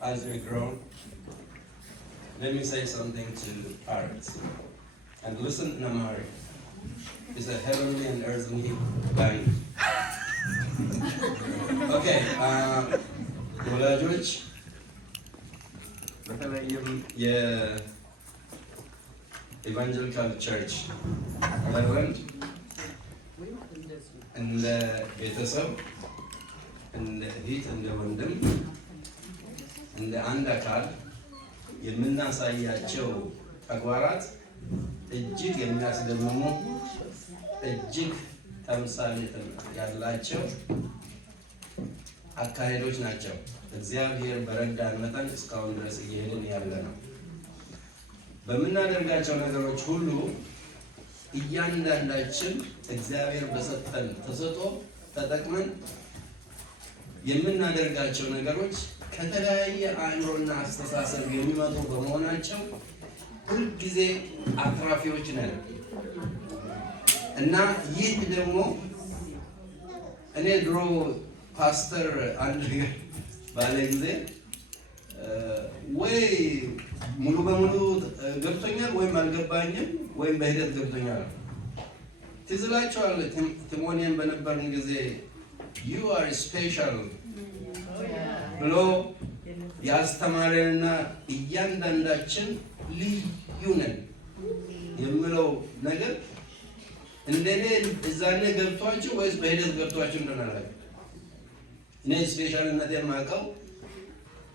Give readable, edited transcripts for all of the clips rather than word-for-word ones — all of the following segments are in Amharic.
as we grow, let me say something to parents. And listen in Amharic. It's a heavenly and earthly language. Okay, ወላጆች በተለይም የኢቫንጀሊካል ቸርች መረንድ እንደ ቤተሰብ እንደ እህት እንደ ወንድም እንደ አንድ አካል የምናሳያቸው ተግባራት እጅግ የሚያስደምሙ እጅግ ተምሳሌት ያላቸው አካሄዶች ናቸው። እግዚአብሔር በረዳን መጠን እስካሁን ድረስ እየሄድን ያለ ነው። በምናደርጋቸው ነገሮች ሁሉ እያንዳንዳችን እግዚአብሔር በሰጠን ተሰጥኦ ተጠቅመን የምናደርጋቸው ነገሮች ከተለያየ አእምሮና አስተሳሰብ የሚመጡ በመሆናቸው ሁልጊዜ አትራፊዎች ነን እና ይህ ደግሞ እኔ ድሮ ፓስተር አንድ ባለ ጊዜ ወይ ሙሉ በሙሉ ገብቶኛል ወይም አልገባኝም ወይም በሂደት ገብቶኛል። ትዝ ይላችኋል ቲሞኒየም በነበርን ጊዜ you are special ብሎ ያስተማረንና እያንዳንዳችን ልዩ ነን የምለው ነገር እንደኔ እዛኔ ገብቷችሁ ወይስ በሂደት ገብቷችሁ እንደናላችሁ? እኔ ስፔሻልነቴን ማውቀው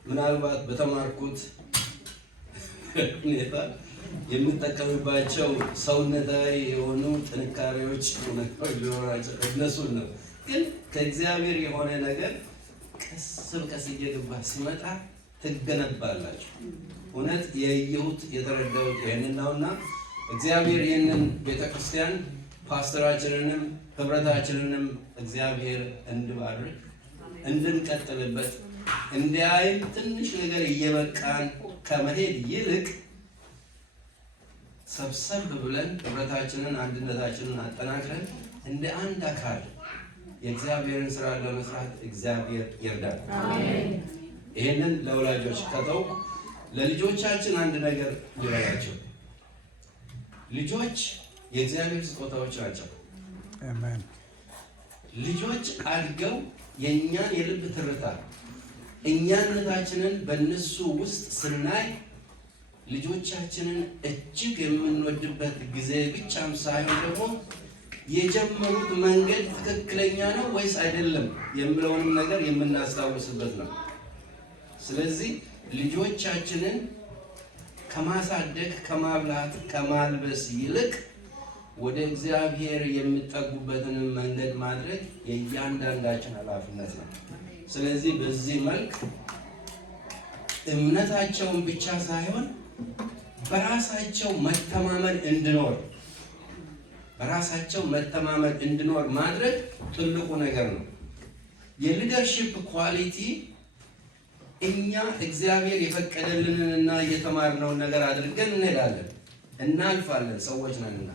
ምናልባት በተማርኩት ሁኔታ የምጠቀምባቸው ሰውነታዊ የሆኑ ጥንካሬዎች ሊኖራቸው እነሱን ነው። ግን ከእግዚአብሔር የሆነ ነገር ቀስ በቀስ እየገባ ሲመጣ ትገነባላችሁ። እውነት የየሁት የተረዳሁት ይህንን ነውና እግዚአብሔር ይህንን ቤተክርስቲያን ፓስተራችንንም ህብረታችንንም እግዚአብሔር እንድባርክ እንድንቀጥልበት እንዲያይም ትንሽ ነገር እየበቃን ከመሄድ ይልቅ ሰብሰብ ብለን ህብረታችንን አንድነታችንን አጠናክረን እንደ አንድ አካል የእግዚአብሔርን ስራ ለመስራት እግዚአብሔር ይርዳል። አሜን። ይሄንን ለወላጆች ከተው ለልጆቻችን አንድ ነገር ይበላቸው። ልጆች የእግዚአብሔር ስጦታዎች ናቸው። አሜን። ልጆች አድገው የኛን የልብ ትርታ እኛነታችንን በእነሱ ውስጥ ስናይ ልጆቻችንን እጅግ የምንወድበት ጊዜ ብቻም ሳይሆን ደግሞ የጀመሩት መንገድ ትክክለኛ ነው ወይስ አይደለም የሚለውንም ነገር የምናስታውስበት ነው። ስለዚህ ልጆቻችንን ከማሳደግ ከማብላት ከማልበስ ይልቅ ወደ እግዚአብሔር የሚጠጉበትን መንገድ ማድረግ የእያንዳንዳችን ኃላፊነት ነው። ስለዚህ በዚህ መልክ እምነታቸውን ብቻ ሳይሆን በራሳቸው መተማመን እንዲኖር ማድረግ ትልቁ ነገር ነው። የሊደርሺፕ ኳሊቲ እኛ እግዚአብሔር የፈቀደልንንና የተማርነውን ነገር አድርገን እንሄዳለን፣ እናልፋለን፣ ሰዎች ነንና።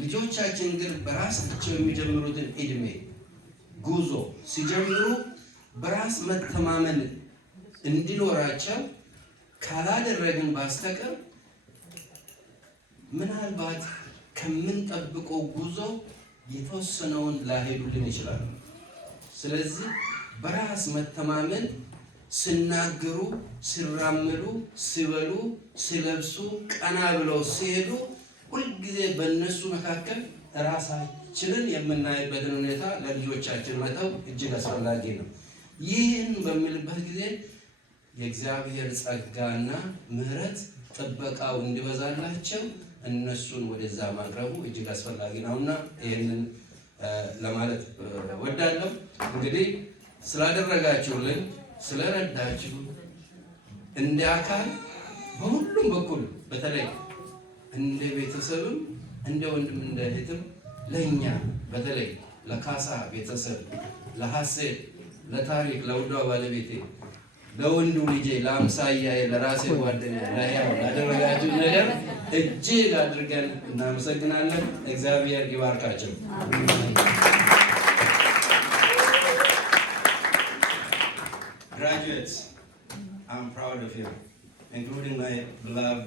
ልጆቻችን ግን በራሳቸው የሚጀምሩትን እድሜ ጉዞ ሲጀምሩ በራስ መተማመን እንዲኖራቸው ካላደረግን በስተቀር ምናልባት ከምንጠብቀው ጉዞ የተወሰነውን ላይሄዱልን ይችላሉ። ስለዚህ በራስ መተማመን ሲናገሩ፣ ሲራመዱ፣ ሲበሉ፣ ሲለብሱ፣ ቀና ብለው ሲሄዱ ሁልጊዜ በእነሱ መካከል ራሳችንን የምናይበትን ሁኔታ ለልጆቻችን መተው እጅግ አስፈላጊ ነው። ይህን በሚልበት ጊዜ የእግዚአብሔር ጸጋና ምሕረት ጥበቃው እንዲበዛላቸው እነሱን ወደዛ ማቅረቡ እጅግ አስፈላጊ ነውና ይህንን ለማለት ወዳለሁ። እንግዲህ ስላደረጋችሁልን ስለረዳችሁ እንደ አካል በሁሉም በኩል በተለይ እንደ ቤተሰብም እንደ ወንድም እንደ እህትም ለኛ በተለይ ለካሳ ቤተሰብ ለሐሴት ለታሪክ ለውዷ ባለቤቴ ለወንዱ ልጄ ለአምሳያዬ ለራሴ ጓደኛ ለያው ላደረጋችሁ ነገር እጅግ አድርገን እናመሰግናለን። እግዚአብሔር ይባርካቸው። Graduates, I'm proud of you, including my beloved